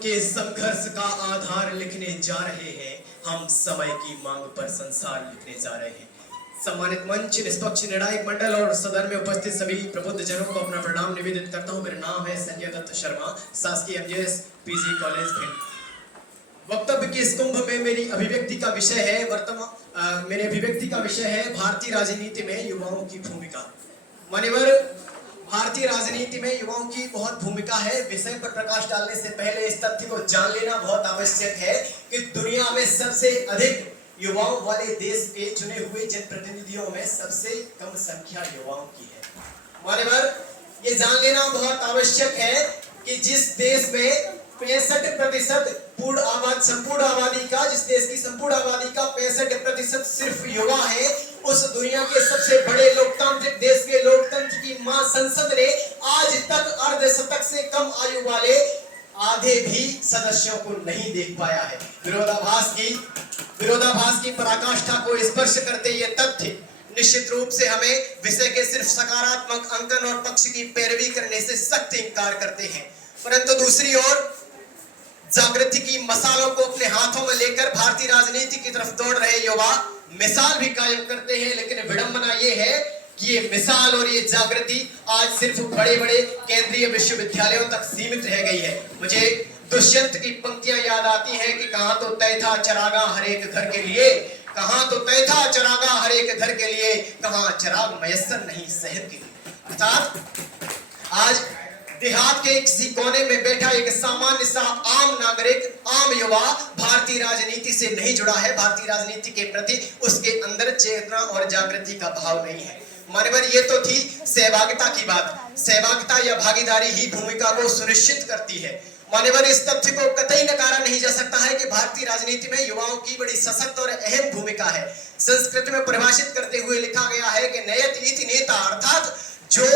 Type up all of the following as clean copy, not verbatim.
के संघर्ष का आधार लिखने जा रहे हैं हम, समय की मांग पर संसार लिखने जा रहे हैं। सम्मानित मंच, निष्पक्ष निर्णायक मंडल और सदन में उपस्थित सभी प्रबुद्ध जनों को अपना प्रणाम निवेदित करता हूं। मेरा नाम है संजय दत्त शर्मा, शासकीय एमजीएस पीजी कॉलेज भिंड। वक्तव्य की इस कुंभ में मेरी अभिव्यक्ति का विषय है मेरे अभिव्यक्ति का विषय है भारतीय राजनीति में युवाओं की भूमिका। मान्यवर, भारतीय राजनीति में युवाओं की बहुत भूमिका है। विषय पर प्रकाश डालने से पहले इस तथ्य को जान लेना बहुत आवश्यक है कि दुनिया में सबसे अधिक युवाओं वाले देश के चुने हुए जनप्रतिनिधियों में सबसे कम संख्या युवाओं की है। मान्यवर, ये जान लेना बहुत आवश्यक है कि जिस देश में 65% संपूर्ण आबादी का, जिस देश की संपूर्ण आबादी का 65% सिर्फ युवा है, उस दुनिया के सबसे बड़े लोकतांत्रिक देश के लोकतंत्र की मां संसद ने आज तक अर्धशतक से कम आयु वाले आधे भी सदस्यों को नहीं देख पाया है। विरोधाभास की पराकाष्ठा को स्पर्श करते ये तथ्य निश्चित रूप से हमें विषय के सिर्फ सकारात्मक अंकन और पक्ष की पैरवी करने से सख्त इंकार करते हैं। परंतु दूसरी ओर जागृति की मसालों को अपने हाथों में लेकर भारतीय राजनीति की तरफ दौड़ रहे युवा मिसाल भी कायम करते हैं। लेकिन विडंबना ये है कि ये मिसाल और ये जागृति आज सिर्फ बड़े बड़े केंद्रीय विश्वविद्यालयों तक सीमित रह गई है। मुझे दुष्यंत की पंक्तियां याद आती हैं कि कहां तो तय था चरागा हर एक घर के लिए, कहां तो तय था चरागा हर एक घर के लिए, कहां चराग मयस्सर नहीं शहर के लिए। अर्थात आज देहात के किसी कोने में बैठा एक सामान्य सा आम नागरिक, आम युवा भारतीय राजनीति से नहीं जुड़ा है। भारतीय राजनीति के प्रति उसके अंदर चेतना और जागृति का भाव नहीं है। मान्यवर, ये तो थी सहभागिता की बात। सहभागिता या भागीदारी ही भूमिका को सुनिश्चित करती है। मान्यवर, इस तथ्य को कतई नकारा नहीं जा सकता है कि भारतीय राजनीति में युवाओं की बड़ी सशक्त और अहम भूमिका है। संस्कृत में परिभाषित करते हुए लिखा गया है कि नयत इति नेता, अर्थात जो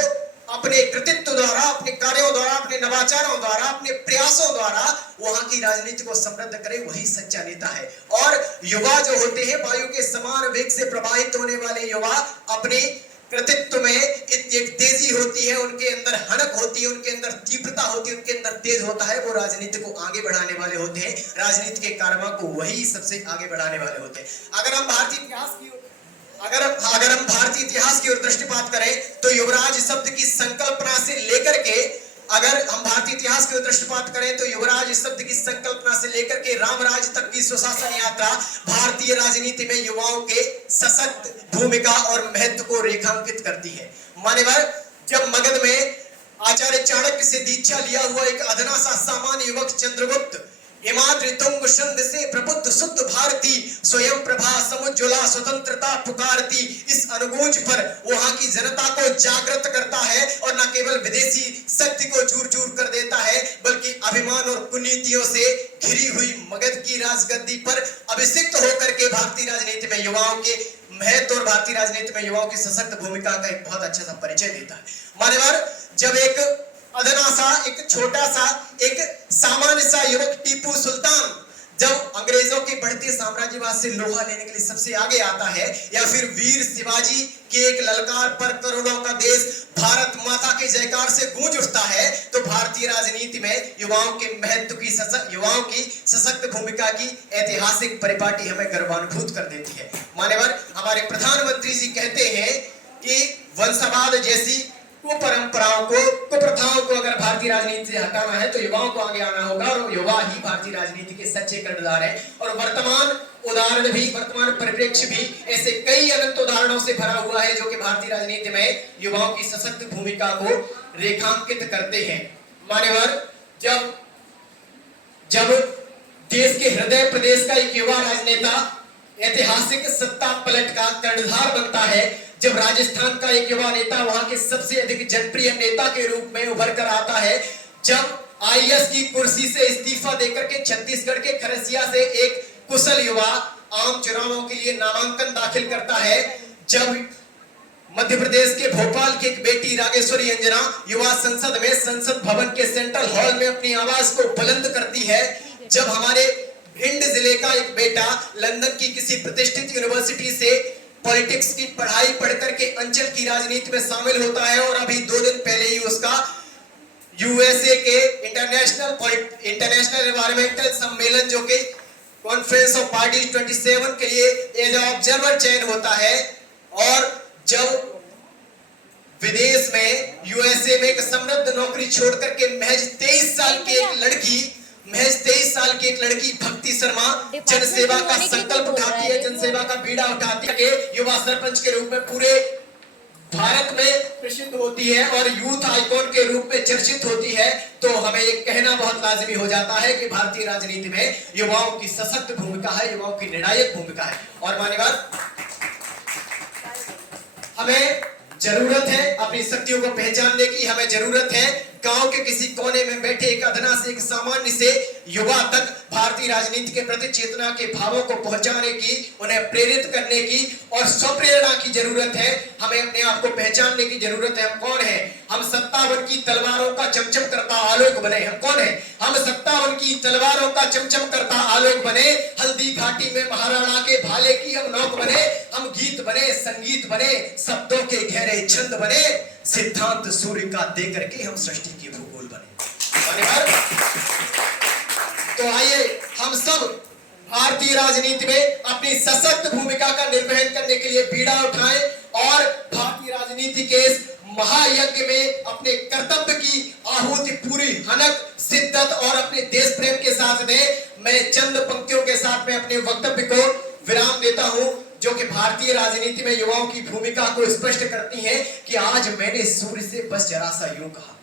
अपने कृतित्व द्वारा, अपने कार्यों द्वारा, अपने नवाचारों द्वारा, अपने प्रयासों द्वारा वहां की राजनीति को समृद्ध करे, वही सच्चा नेता है। और युवा जो होते हैं, वायु के समान वेग से प्रवाहित होने वाले युवा, अपने कृतित्व में एक तेजी होती है, उनके अंदर हनक होती है, उनके अंदर तीव्रता होती है, उनके अंदर तेज होता है। वो राजनीति को आगे बढ़ाने वाले होते हैं। राजनीति के कर्म को वही सबसे आगे बढ़ाने वाले होते हैं। अगर हम भारतीय इतिहास की ओर दृष्टिपात करें तो युवराज शब्द की संकल्पना से लेकर के, अगर हम भारतीय इतिहास की ओर दृष्टिपात करें तो युवराज शब्द की संकल्पना से लेकर के रामराज तक की सुशासन यात्रा भारतीय राजनीति में युवाओं के सशक्त भूमिका और महत्व को रेखांकित करती है। मान्यवर, जब मगध में आचार्य चाणक्य से दीक्षा लिया हुआ एक अधना सा सामान्य युवक चंद्रगुप्त हिमाद्रितुंग शृंग से प्रबुद्ध शुद्ध भारती स्वयं प्रभा समुज्ज्वला स्वतंत्रता पुकारती, इस अनुगूंज पर वहां की जनता को जागृत करता है और न केवल विदेशी शक्ति को चूर चूर कर देता है, बल्कि अभिमान और कुनीतियों से घिरी हुई मगध की राजगद्दी पर अभिषिक्त होकर के भारतीय राजनीति में युवाओं के महत्व और भारतीय राजनीति में युवाओं की सशक्त भूमिका का एक बहुत अच्छा सा परिचय देता है। मान्यवर, जब एक अदना सा, एक छोटा सा, एक सामान्य सा युवक टीपू सुल्तान जब अंग्रेजों के बढ़ते साम्राज्यवाद से लोहा लेने के लिए सबसे आगे आता है, या फिर वीर शिवाजी के एक ललकार पर करोड़ों का देश भारत माता के जयकार से गूंज उठता है, तो भारतीय राजनीति में युवाओं के महत्व की, युवाओं की सशक्त भूमिका की ऐतिहासिक परिपाटी हमें गर्वानुभूत कर देती है। मान्यवर, हमारे प्रधानमंत्री जी कहते हैं कि वंशवाद जैसी कुप्रथाओं को अगर भारतीय राजनीति से हटाना है तो युवाओं को आगे आना होगा, और युवा ही भारतीय राजनीति के सच्चे कर्णधार हैं। और वर्तमान परिप्रेक्ष्य भी ऐसे कई अनंत उदाहरणों से भरा हुआ है जो कि भारतीय राजनीति में युवाओं की सशक्त भूमिका को रेखांकित करते हैं। मान्यवर, जब देश के हृदय प्रदेश का एक युवा राजनेता ऐतिहासिक सत्ता पलट का कर्णधार बनता है, जब राजस्थान का एक युवा नेता वहां के सबसे अधिक जनप्रिय नेता के रूप में उभर कर आता है, जब आईएएस की कुर्सी से इस्तीफा देकर के छत्तीसगढ़ के खरसिया से एक कुशल युवा आम चुनावों के लिए नामांकन दाखिल करता है, जब मध्य प्रदेश के भोपाल की एक बेटी रागेश्वरी अंजना युवा संसद में संसद भवन के सेंट्रल हॉल में अपनी आवाज को बुलंद करती है, जब हमारे भिंड जिले का एक बेटा लंदन की किसी प्रतिष्ठित यूनिवर्सिटी से पॉलिटिक्स की पढ़ाई पढ़कर के अंचल की राजनीति में शामिल होता है, और अभी 2 दिन पहले ही उसका यूएसए के इंटरनेशनल एनवायरमेंटल सम्मेलन जो कि कॉन्फ्रेंस ऑफ पार्टीज 27 के लिए एज ऑब्जर्वर चयन होता है। और जब विदेश में यूएसए में एक समृद्ध नौकरी छोड़ करके महज 23 साल की एक लड़की भक्ति शर्मा जनसेवा का संकल्प उठाती है, जनसेवा का बीड़ा उठाती है, युवा सरपंच के रूप में पूरे भारत में प्रसिद्ध होती है और यूथ आइकॉन के रूप में चर्चित होती है, तो हमें ये कहना बहुत लाजिमी हो जाता है कि भारतीय राजनीति में युवाओं की सशक्त भूमिका है, युवाओं की निर्णायक भूमिका है। और मान्यवर, हमें जरूरत है अपनी शक्तियों को पहचानने की, हमें जरूरत है गांव के किसी कोने में बैठे एक अधना से एक सामान्य से युवा तक भारतीय राजनीति के प्रति चेतना के भावों को पहुंचाने की, उन्हें प्रेरित करने की और स्वप्रेरणा की जरूरत है। हमें अपने आप को पहचानने की जरूरत है। हम कौन है? हम 57 की तलवारों का चमचम करता आलोक बने। हम कौन है? हम 57 की तलवारों का चमचम करता आलोक बने। हल्दी घाटी में महाराणा के भाले की हम नौक बने। हम गीत बने, संगीत बने, शब्दों के गहरे छंद बने, सिद्धांत सूर्य का दे करके हम सृष्टि की भूगोल बने। तो आइए हम सब भारतीय राजनीति में अपनी सशक्त भूमिका का निर्वहन करने के लिए बीड़ा उठाएं और भारतीय राजनीति के इस महायज्ञ में अपने कर्तव्य की आहुति पूरी हनक, शिद्दत और अपने देश प्रेम के साथ दें। मैं चंद पंक्तियों के साथ में अपने वक्तव्य को विराम देता हूं, जो कि भारतीय राजनीति में युवाओं की भूमिका को स्पष्ट करती है कि आज मैंने सूर्य से बस जरा सा यूं कहा,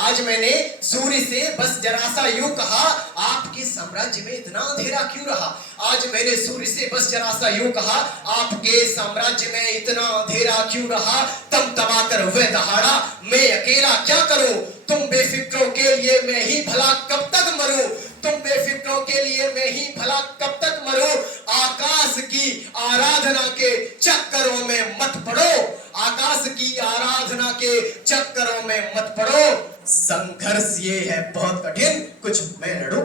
आज मैंने सूर्य से बस जरा सा यूं कहा, आपके साम्राज्य में इतना अंधेरा क्यों रहा। आज मैंने सूर्य से बस जरा सा यूं कहा, आपके साम्राज्य में इतना अंधेरा क्यों रहा। तम तमाकर हुए दहाड़ा, मैं अकेला क्या करूं, तुम बेफिक्रों के लिए मैं ही भला कब तक मरूं, तुम बेफिक्रों के लिए मैं ही भला कब तक मरूं। आकाश की आराधना के चक्करों में मत पड़ो, आकाश की आराधना के चक्करों में मत पड़ो। संघर्ष ये है बहुत कठिन, कुछ मैं लड़ूं